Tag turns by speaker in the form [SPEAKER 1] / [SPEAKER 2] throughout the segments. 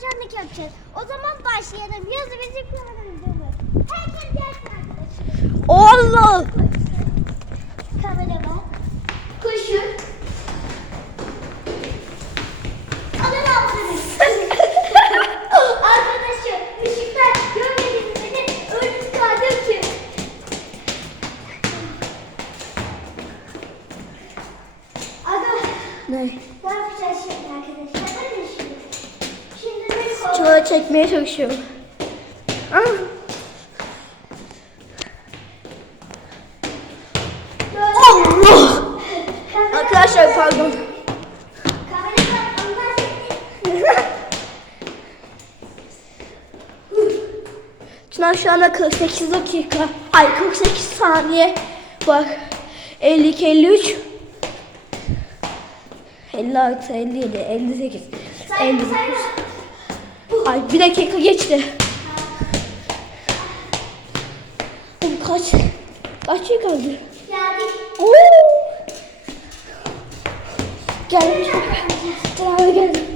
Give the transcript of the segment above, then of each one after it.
[SPEAKER 1] tavşanlık yapacağız. O zaman başlayalım. Yazı bizim kanalımızda. Herkes gelsin arkadaşlar.
[SPEAKER 2] Allah.
[SPEAKER 1] Kamera var. Aga
[SPEAKER 2] Ne?
[SPEAKER 1] ne yapacağız şimdi arkadaşlar?
[SPEAKER 2] Çağla çekmeye çalışıyorum. Ah. Allah. Arkadaşlar pardon. Çınar şu anda 48 dakika. Ay 48 saniye. Bak. 52, 53. 56, 57, 58,
[SPEAKER 1] Sayın
[SPEAKER 2] 59. Ay bir dakika geçti. Kaç? Kaç şey kaldı?
[SPEAKER 1] Geldik.
[SPEAKER 2] Oo. Gelmiş. Tamam geldi.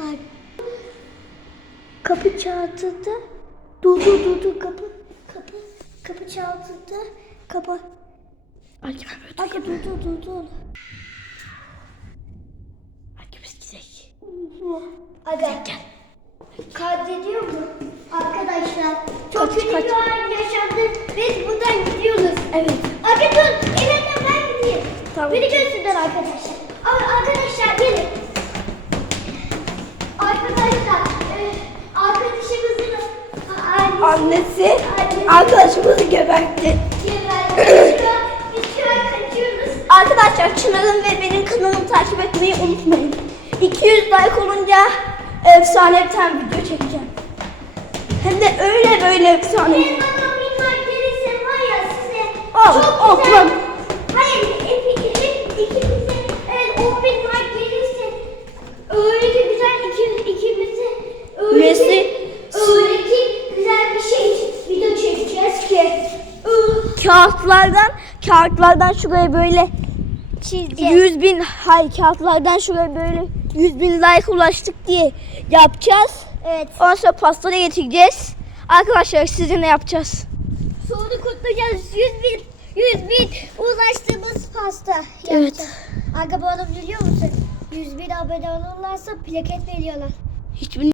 [SPEAKER 1] Bak.
[SPEAKER 2] Kapı çaldı. Dur dur dur dur kapı.
[SPEAKER 1] Kapı. Kapı çaldı.
[SPEAKER 2] Kapı. Ay ben böyle
[SPEAKER 1] Aga dur dur dur dur.
[SPEAKER 2] Hadi biz gidelim.
[SPEAKER 1] Aga.
[SPEAKER 2] Gel.
[SPEAKER 1] Kaydediyor mu? Arkadaşlar çok
[SPEAKER 2] Kaç,
[SPEAKER 1] kötü
[SPEAKER 2] kaç.
[SPEAKER 1] bir an yaşandı. Biz buradan gidiyoruz.
[SPEAKER 2] Evet.
[SPEAKER 1] Aga dur. Evet ben gideyim.
[SPEAKER 2] Tamam.
[SPEAKER 1] Beni götürdüler arkadaşlar. Ama arkadaşlar gelin. Arkadaşlar e, arkadaşımızın
[SPEAKER 2] Annesi
[SPEAKER 1] Annesi.
[SPEAKER 2] arkadaşımızı gebertti. Arkadaşlar Çınar'ın ve benim kanalımı takip etmeyi unutmayın. 200 like olunca efsane bir tane video çekeceğim. Hem de öyle böyle efsane.
[SPEAKER 1] Benim bana minnak gelirse var ya size
[SPEAKER 2] Al,
[SPEAKER 1] çok
[SPEAKER 2] al,
[SPEAKER 1] güzel. Hayır, hep, hep ikimize evet, 10 bin like gelirse öyle ki güzel iki, ikimize öyle
[SPEAKER 2] Nesi?
[SPEAKER 1] ki, öyle ki güzel bir şey video çekeceğiz ki. Ih,
[SPEAKER 2] Kağıtlardan, kağıtlardan şuraya böyle
[SPEAKER 1] Çizeceğiz.
[SPEAKER 2] 100 bin, hayır kağıtlardan şuraya böyle 100 bin like ulaştık diye yapacağız.
[SPEAKER 1] Evet.
[SPEAKER 2] Ondan sonra pastayı getireceğiz. Arkadaşlar sizinle yapacağız.
[SPEAKER 1] Sonra kutlayacağız 100 bin 100 bin ulaştığımız pasta.
[SPEAKER 2] Evet.
[SPEAKER 1] yapacağız. Aga bu biliyor musun? 100 bin abone olurlarsa plaket veriyorlar.
[SPEAKER 2] Hiçbir